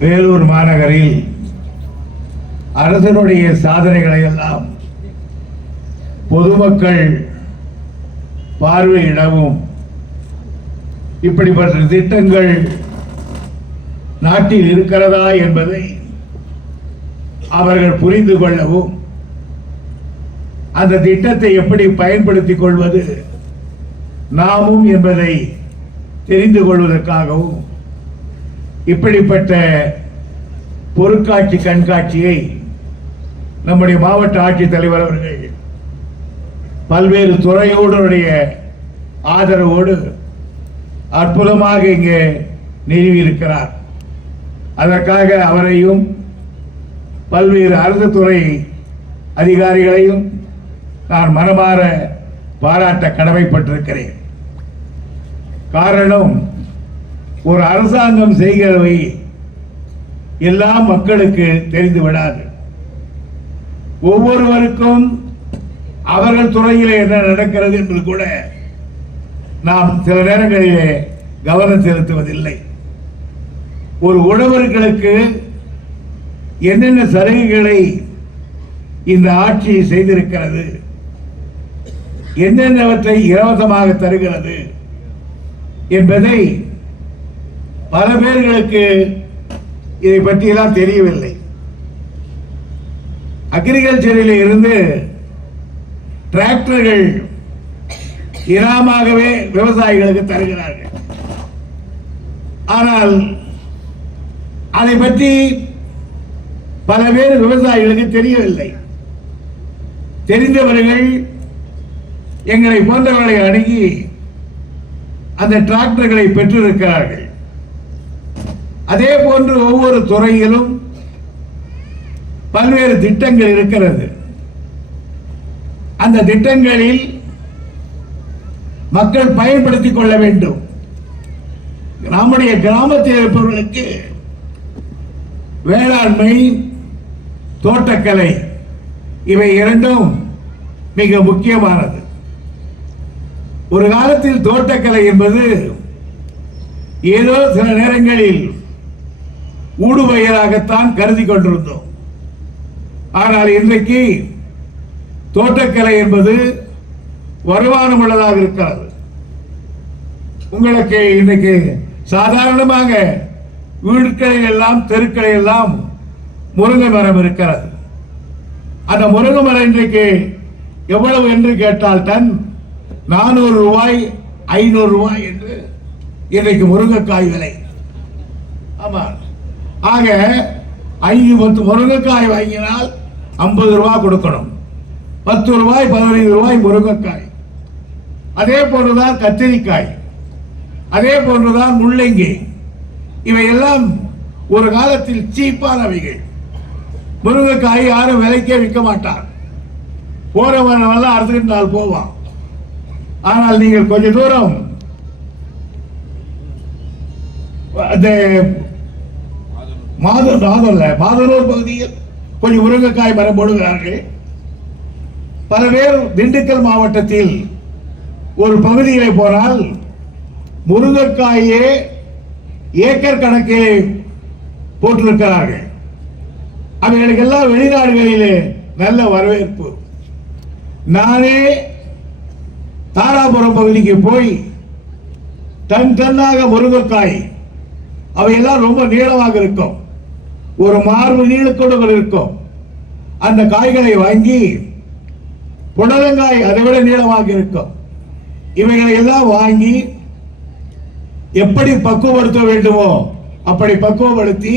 வேலூர் மாநகரில் அரசனுடைய சாதனைகளை எல்லாம் பொதுமக்கள் பார்வையிடவும் இப்படிப்பட்ட திட்டங்கள் நாட்டில் இருக்கிறதா என்பதை அவர்கள் புரிந்து கொள்ளவும் அந்த திட்டத்தை எப்படி பயன்படுத்திக் கொள்வது நாமும் என்பதை தெரிந்து கொள்வதற்காகவும் இப்படிப்பட்ட பொருட்காட்சி கண்காட்சியை நம்முடைய மாவட்ட ஆட்சித்தலைவர் அவர்கள் பல்வேறு துறையோடுடைய ஆதரவோடு அற்புதமாக இங்கே நிறுவியிருக்கிறார். அதற்காக அவரையும் பல்வேறு அரசு துறை அதிகாரிகளையும் நான் மனமாற பாராட்ட கடமைப்பட்டிருக்கிறேன். காரணம் ஒரு அரசாங்கம் செய்கிறவை எல்லாம் மக்களுக்கு தெரிந்து விடாது ஒவ்வொருவருக்கும் அவர்கள் துறையில் என்ன நடக்கிறது என்று கூட நாம் சில நேரங்களிலே கவனம் செலுத்துவதில்லை. ஒரு உழவர்களுக்கு என்னென்ன சலுகைகளை இந்த ஆட்சி செய்திருக்கிறது? என்னென்னவற்றை இலவசமாக தருகிறது? என்பதை பல பேர்களுக்கு இதை பற்றியெல்லாம் தெரியவில்லை. அக்ரிகல்ச்சரில் இருந்து டிராக்டர்கள் இனாமாகவே விவசாயிகளுக்கு தருகிறார்கள். ஆனால் அதை பற்றி பல பேர் விவசாயிகளுக்கு தெரியவில்லை. தெரிந்தவர்கள் எங்களை போன்றவர்களை அணுகி அந்த டிராக்டர்களை பெற்றிருக்கிறார்கள். அதே போன்று ஒவ்வொரு துறையிலும் பல்வேறு திட்டங்கள் இருக்கிறது. அந்த திட்டங்களில் மக்கள் பயன்படுத்திக் கொள்ள வேண்டும். நம்முடைய கிராமத்தில் இருப்பவர்களுக்கு வேளாண்மை தோட்டக்கலை இவை இரண்டும் மிக முக்கியமானது. ஒரு காலத்தில் தோட்டக்கலை என்பது ஏதோ சில நேரங்களில் ஊடுபயிராகத்தான் கருதி கொண்டிருந்தோம். ஆனால் இன்றைக்கு தோட்டக்கலை என்பது வருமானம் உள்ளதாக இருக்கிறது உங்களுக்கு இன்னைக்கு சாதாரணமாக வீடுகளில் எல்லாம் தெருக்களில் எல்லாம் முருங்கை மரம் இருக்கிறது. அந்த முருங்கை மரம் இன்றைக்கு எவ்வளவு என்று கேட்டால் டன் நானூறு ரூபாய் ஐநூறு ரூபாய் என்று இன்றைக்கு முருங்கைக்காய் விலை. ஆமாம். ஆக ஐந்து பத்து முருங்கைக்காய் வாங்கினால் ஐம்பது ரூபாய் கொடுக்கணும். பத்து ரூபாய் பதினைந்து ரூபாய் முருங்கைக்காய். அதே போன்றுதான் கத்திரிக்காய். அதே போன்றுதான் முள்ளங்கி. இவையெல்லாம் ஒரு காலத்தில் சீப்பானவைகள் முருங்கைக்காய் யாரும் விலைக்கே விற்க மாட்டார். போறவனெல்லாம் அறுத்துக்கிட்டு நாள் போவான். ஆனால் நீங்கள் கொஞ்ச தூரம் அந்த மாதல்ல மாதனூர் பகுதியில் கொஞ்சம் முருங்கைக்காய் மரம் போடுகிறார்கள். பல பேர் திண்டுக்கல் மாவட்டத்தில் ஒரு பகுதியிலே போனால் முருங்கைக்காயே ஏக்கர் கணக்கிலே போட்டிருக்கிறார்கள். அவைகளுக்கெல்லாம் வெளிநாடுகளிலே நல்ல வரவேற்பு. நானே தாராபுரம் பகுதிக்கு போய் தன் தன்னாக முருங்கைக்காய் அவையெல்லாம் ரொம்ப நீளமாக இருக்கும். ஒரு மார்பு நீளக்கூடங்கள் இருக்கும். அந்த காய்களை வாங்கி புடலங்காய் அதை விட நீளமாக இருக்கும். இவைகளை எல்லாம் வாங்கி எப்படி பக்குவப்படுத்த வேண்டுமோ அப்படி பக்குவப்படுத்தி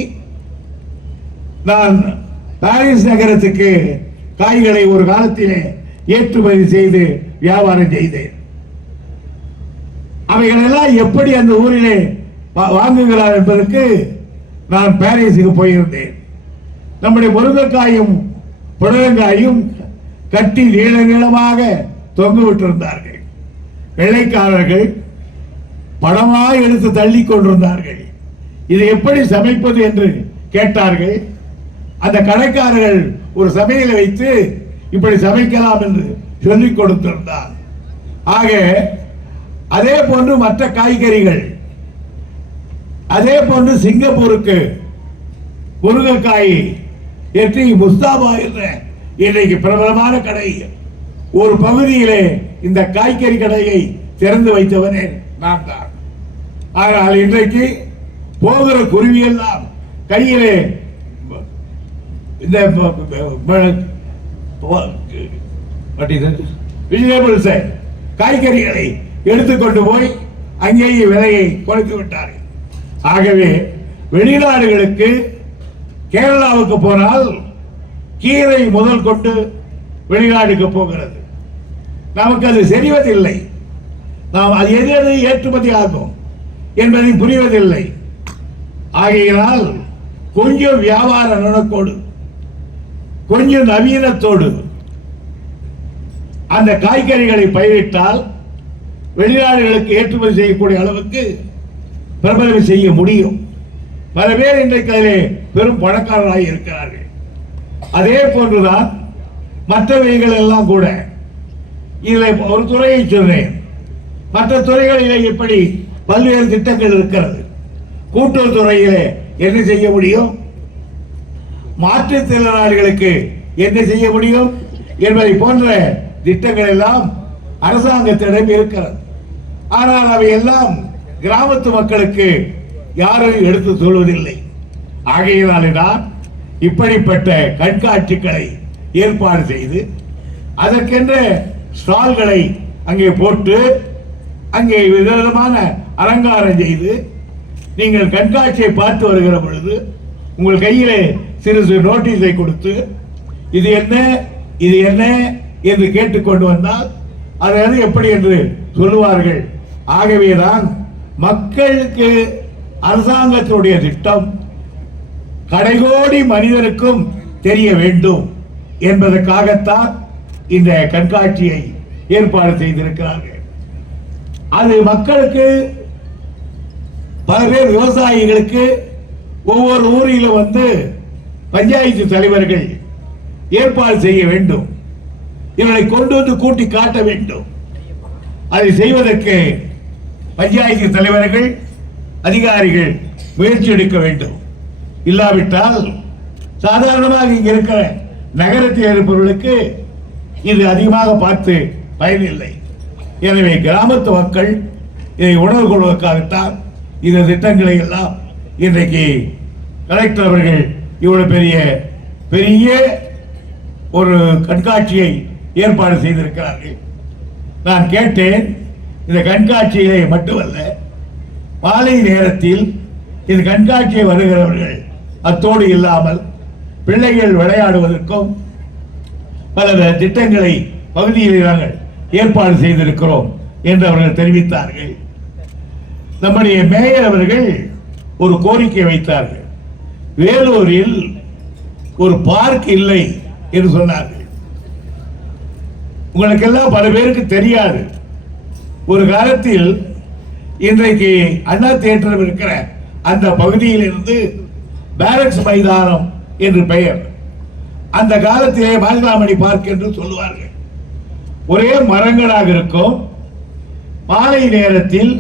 நான் பாரிஸ் நகரத்துக்கு காய்களை ஒரு காலத்திலே ஏற்றுமதி செய்து வியாபாரம் செய்தேன். அவைகளெல்லாம் எப்படி அந்த ஊரிலே வாங்குகிறார் என்பதற்கு நான் பாரிஸுக்கு போயிருந்தேன். நம்முடைய முருங்கைக்காயும் புடலங்காயும் கட்டி நீள நீளமாக தொங்க விட்டிருந்தார்கள். வெள்ளைக்காரர்கள் படமாய் எடுத்து தள்ளி கொண்டிருந்தார்கள். இதை எப்படி சமைப்பது என்று கேட்டார்கள். அந்த கடைக்காரர்கள் ஒரு சமையலை வைத்து இப்படி சமைக்கலாம் என்று சொல்லிக் கொடுத்திருந்தார். ஆக அதே போன்று மற்ற காய்கறிகள் அதே போன்று சிங்கப்பூருக்கு முருங்கைக்காய் எட்டி முஸ்தாபா என்ற இன்றைக்கு பிரபலமான கடை. ஒரு பகுதியிலே இந்த காய்கறி கடையை திறந்து வைத்தவனே நான் தான். ஆனால் இன்றைக்கு போகிற குருவியெல்லாம் கையிலே இந்த வெஜிடபிள்ஸ் காய்கறிகளை எடுத்துக்கொண்டு போய் அங்கேயே விலையை குறைத்து விட்டார்கள். ஆகவே வெளிநாடுகளுக்கு கேரளாவுக்கு போனால் கீரை முதல் கொண்டு வெளிநாடுக்கு போகிறது. நமக்கு அது தெரிவதில்லை நாம் அது எது எது ஏற்றுமதி ஆகும் என்பதை புரிவதில்லை. ஆகையினால் கொஞ்சம் வியாபார நுணக்கோடு கொஞ்சம் நவீனத்தோடு அந்த காய்கறிகளை பயிரிட்டால் வெளிநாடுகளுக்கு ஏற்றுமதி செய்யக்கூடிய அளவுக்கு பிரபலம் செய்ய முடியும். பல பேர் இன்றைக்கு அதிலே பெரும் பணக்காரராக இருக்கிறார்கள். அதே போன்றுதான் மற்றவைகள் எல்லாம் கூட இதில் ஒரு துறையை சொல்றேன் மற்ற துறைகளிலே இப்படி பல்வேறு திட்டங்கள் இருக்கிறது. கூட்டுறவு துறையிலே என்ன செய்ய முடியும்? மாற்றுத்திறனாளிகளுக்கு என்ன செய்ய முடியும்? என்பதை போன்ற திட்டங்கள் எல்லாம் அரசாங்கத்திடம் இருக்கிறது. ஆனால் அவை எல்லாம் கிராமத்து மக்களுக்கு யாரும் எடுத்து சொல்வதில்லை. ஆகையினாலே நான் இப்படிப்பட்ட கண்காட்சிகளை ஏற்பாடு செய்து அதற்கென்ற ஸ்டால்களை அங்கே போட்டு அங்கே விதவிதமான அலங்காரம் செய்து நீங்கள் கண்காட்சியை பார்த்து வருகிற பொழுது உங்கள் கையிலே சிறு சிறு நோட்டீஸை கொடுத்து இது என்ன? இது என்ன? என்று கேட்டுக்கொண்டு வந்தால் அதாவது எப்படி? என்று சொல்லுவார்கள். ஆகவேதான் மக்களுக்கு அரசாங்கத்தினுடைய திட்டம் கடைகோடி மனிதனுக்கும் தெரிய வேண்டும் என்பதற்காகத்தான் இந்த கண்காட்சியை ஏற்பாடு செய்திருக்கிறார்கள். அது மக்களுக்கு பல பேர் விவசாயிகளுக்கு ஒவ்வொரு ஊரிலும் வந்து பஞ்சாயத்து தலைவர்கள் ஏற்பாடு செய்ய வேண்டும். இவர்களை கொண்டு வந்து கூட்டி காட்ட வேண்டும். அதை செய்வதற்கு பஞ்சாயத்து தலைவர்கள் அதிகாரிகள் முயற்சி எடுக்க வேண்டும். இல்லாவிட்டால் சாதாரணமாக இங்க இருக்கிற நகரத்தில் இருப்பவர்களுக்கு இது அதிகமாக பார்த்து பயனில்லை. எனவே கிராமத்து மக்கள் இதை உணர்வு கொள்வதற்காகத்தான் இந்த திட்டங்களை எல்லாம் இன்றைக்கு கலெக்டர் அவர்கள் இவ்வளவு பெரிய பெரிய ஒரு கண்காட்சியை ஏற்பாடு செய்திருக்கிறார்கள். நான் கேட்டேன் இந்த கண்காட்சியிலே மட்டுமல்ல மாலை நேரத்தில் இந்த கண்காட்சியை வருகிறவர்கள் அத்தோடு இல்லாமல் பிள்ளைகள் விளையாடுவதற்கும் பல திட்டங்களை பகுதியில் நாங்கள் ஏற்பாடு செய்திருக்கிறோம் என்று அவர்கள் தெரிவித்தார்கள். நம்முடைய மேயர் அவர்கள் ஒரு கோரிக்கை வைத்தார்கள். வேலூரில் ஒரு பார்க் இல்லை என்று சொன்னார்கள். உங்களுக்கெல்லாம் பல பேருக்கு தெரியாது. ஒரு காலத்தில் இன்றைக்கு அண்ணா தியேட்டர் இருக்கிற அந்த பகுதியில் இருந்து பேரக்ஸ் மைதானம் என்று பெயர். அந்த காலத்திலே மாசிலாமணி பார்க் என்று சொல்லுவார்கள். ஒரே மரங்களாக இருக்கும். மாலை நேரத்தில்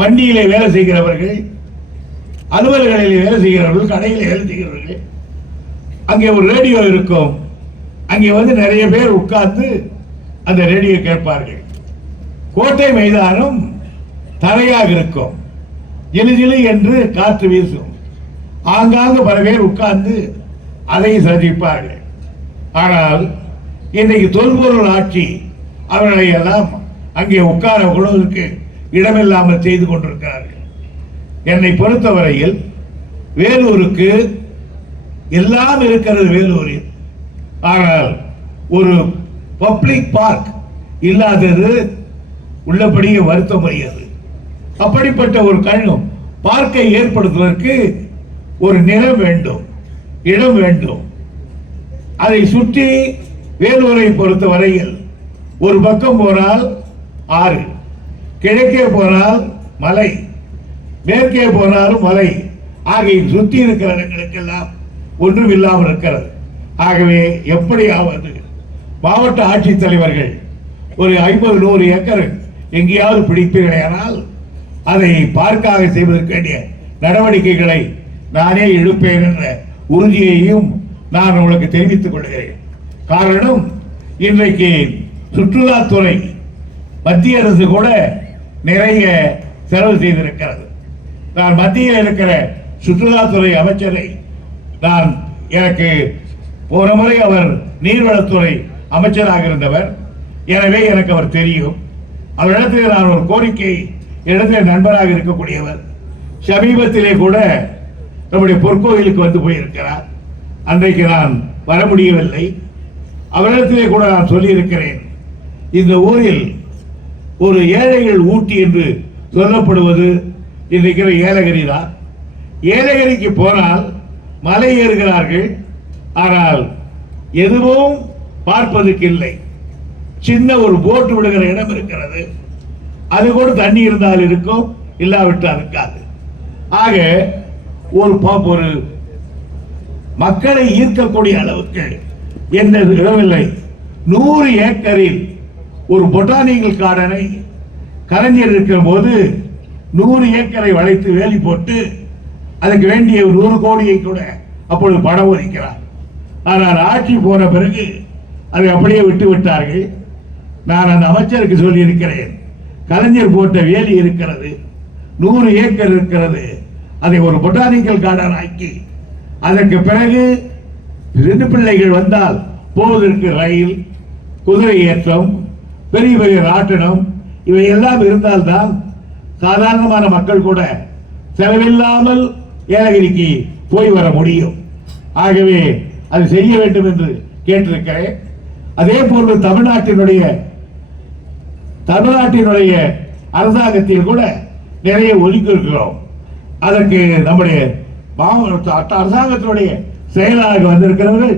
மண்டியிலே வேலை செய்கிறவர்கள் அலுவலகங்களில் வேலை செய்கிறவர்கள் கடையில் வேலை செய்கிறவர்கள். அங்கே ஒரு ரேடியோ இருக்கும். அங்கே வந்து நிறைய பேர் உட்கார்ந்து அந்த ரேடியோ கேட்பார்கள். கோட்டை மைதானம் தரையாக இருக்கும். ஜிலு ஜிலு என்று காற்று வீசும். ஆங்காங்கு பல பேர் உட்கார்ந்து அதை சந்திப்பார்கள் ஆனால் இன்றைக்கு தொல்பொருள் ஆட்சி அவர்களை எல்லாம் அங்கே உட்கார கொள்வதற்கு இடமில்லாமல் செய்து கொண்டிருக்கிறார்கள். என்னை பொறுத்தவரையில் வேலூருக்கு எல்லாம் இருக்கிறது வேலூரில். ஆனால் ஒரு பப்ளிக் பார்க் இல்லாதது உள்ளபடியே வருத்தமடைகிறது அப்படிப்பட்ட ஒரு கழகம் பார்க்கை ஏற்படுத்துவதற்கு ஒரு நிறம் வேண்டும். இடம் வேண்டும். அதை சுற்றி வேலூரை பொறுத்த வரையில் ஒரு பக்கம் போனால் ஆறு கிழக்கே போனால் மலை மேற்கே போனாலும் மலை. ஆகிய சுற்றி இருக்கிற இடங்களுக்கெல்லாம் ஒன்றும் இல்லாமல் இருக்கிறது. ஆகவே எப்படியாவது மாவட்ட ஆட்சித்தலைவர்கள் ஒரு ஐம்பது நூறு ஏக்கர் எங்கேயாவது பிடிப்பீர்களேயானால் அதை பார்க்காக செய்வதற்கு வேண்டிய நடவடிக்கைகளை நானே எடுப்பேன் என்ற உறுதியையும் நான் உங்களுக்கு தெரிவித்துக் கொள்கிறேன். காரணம் இன்றைக்கு சுற்றுலாத்துறை மத்திய அரசு கூட நிறைய செலவு செய்திருக்கிறது. நான் மத்தியில் இருக்கிற சுற்றுலாத்துறை அமைச்சரை நான் எனக்கு போன முறை அவர் நீர்வளத்துறை அமைச்சராக இருந்தவர். எனவே எனக்கு அவர் தெரியும். அவரிடத்தில் நான் ஒரு கோரிக்கை இடத்தில் நண்பராக இருக்கக்கூடியவர். சமீபத்திலே கூட நம்முடைய பொற்கோயிலுக்கு வந்து போயிருக்கிறார். அன்றைக்கு நான் வர முடியவில்லை. அவரிடத்திலே கூட நான் சொல்லியிருக்கிறேன். இந்த ஊரில் ஒரு ஏழைகள் ஊட்டி என்று சொல்லப்படுவது இன்றைக்கிற ஏலகிரி தான். ஏலகிரிக்கு போனால் மலை ஏறுகிறார்கள். ஆனால் எதுவும் பார்ப்பதற்கு இல்லை. சின்ன ஒரு போட்டு விடுகிற இடம் இருக்கிறது. அது கூட தண்ணி இருந்தால் இருக்கும் இல்லாவிட்டால் இருக்காது. ஆக ஒரு பாப் ஒரு மக்களை ஈர்க்கக்கூடிய அளவுக்கு எந்த இடமில்லை. நூறு ஏக்கரில் ஒரு பொட்டானிக்கல் கார்டனை கலைஞர் இருக்கிற போது நூறு ஏக்கரை வளைத்து வேலி போட்டு அதுக்கு வேண்டிய நூறு கோடியை கூட அப்பொழுது பணம் ஒதுக்கிறார். ஆனால் ஆட்சி போன பிறகு அதை அப்படியே விட்டு விட்டார்கள். நான் அந்த அமைச்சருக்கு சொல்லியிருக்கிறேன் கலைஞர் போட்ட வேலி இருக்கிறது நூறு ஏக்கர் இருக்கிறது அதை ஒரு பொட்டானிக்கல் கார்டன் ஆக்கி அதற்கு பிறகு ரெண்டு பிள்ளைகள் வந்தால் போவதற்கு ரயில் குதிரை ஏற்றம் பெரிய பெரிய ராட்டினம் இவை எல்லாம் இருந்தால்தான் சாதாரணமான மக்கள் கூட செலவில்லாமல் ஏலகிரிக்கு போய் வர முடியும். ஆகவே அது செய்ய வேண்டும் என்று கேட்டிருக்கிறேன். அதே போன்று தமிழ்நாட்டினுடைய தமிழ்நாட்டினுடைய அரசாங்கத்தில் கூட நிறைய ஒதுக்கி இருக்கிறோம் அதற்கு நம்முடைய அரசாங்கத்தினுடைய செயலாளர் வந்திருக்கிறவர்கள்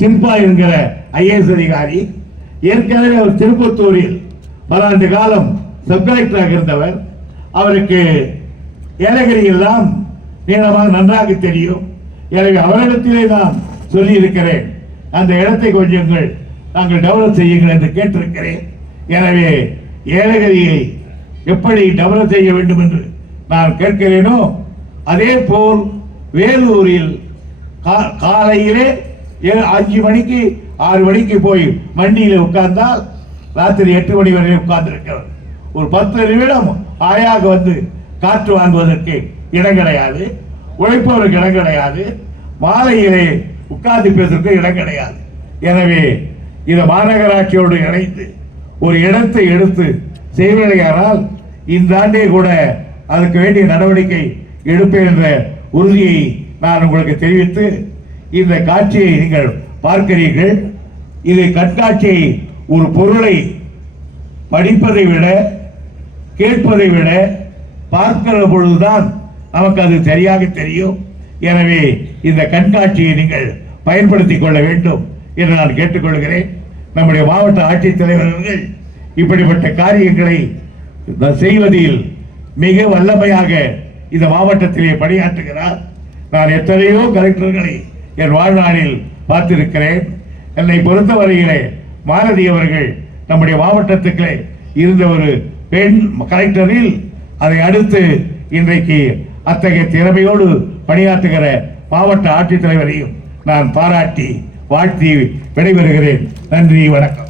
சிம்பா என்கிற ஐஏஎஸ் அதிகாரி. ஏற்கனவே அவர் திருப்பத்தூரில் பலாண்டு காலம் சப் கலெக்டராக இருந்தவர். அவருக்கு ஏலகிரி எல்லாம் நீளமாக நன்றாக தெரியும். எனவே அவரிடத்திலே நான் சொல்லி இருக்கிறேன் அந்த இடத்தை கொஞ்சங்கள் நாங்கள் டெவலப் செய்யுங்கள் என்று கேட்டிருக்கிறேன். எனவே ஏலகிரியை எப்படி டெவலப் செய்ய வேண்டும் என்று நான் கேட்கிறேனோ அதே போல் வேலூரில் கா- காலையிலே ஏ- அஞ்சு மணிக்கு ஆறு மணிக்கு போய் மண்டியில் உட்கார்ந்தால் ராத்திரி எட்டு மணி வரை உட்கார்ந்து ஒரு பத்து நிமிடம் ஆயாக வந்து காற்று வாங்குவதற்கு இடம் கிடையாது. உழைப்பவருக்கு இடம் கிடையாது. மாலையிலே உட்கார்ந்து பேசுறதுக்கு இடம் கிடையாது. எனவே இந்த மாநகராட்சியோடு இணைந்து ஒரு இடத்தை எடுத்து செய்வதையானால் இந்த ஆண்டே கூட அதுக்கு வேண்டிய நடவடிக்கை எடுப்பேன் என்ற உறுதியை நான் உங்களுக்கு தெரிவித்து இந்த காட்சியை நீங்கள் பார்க்கிறீர்கள். இது கண்காட்சியை ஒரு பொருளை படிப்பதை விட கேட்பதை விட பார்க்கிற பொழுதுதான் நமக்கு அது சரியாக தெரியும். எனவே இந்த கண்காட்சியை நீங்கள் பயன்படுத்திக் கொள்ள வேண்டும் என்று நான் கேட்டுக்கொள்கிறேன். நம்முடைய மாவட்ட ஆட்சித்தலைவர்கள் இப்படிப்பட்ட காரியங்களை செய்வதில் மிக வல்லமையாக இந்த மாவட்டத்திலே பணியாற்றுகிறார். நான் எத்தனையோ கலெக்டர்களை என் வாழ்நாளில் பார்த்திருக்கிறேன். என்னை பொறுத்தவரையிலே மாரதி அவர்கள் நம்முடைய மாவட்டத்துக்கு இருந்த ஒரு பெண் கலெக்டரில் அதை அடுத்து இன்றைக்கு அத்தகைய திறமையோடு பணியாற்றுகிற மாவட்ட ஆட்சித்தலைவரையும் நான் பாராட்டி வாழ்த்தி விடைபெறுகிறேன். நன்றி வணக்கம்.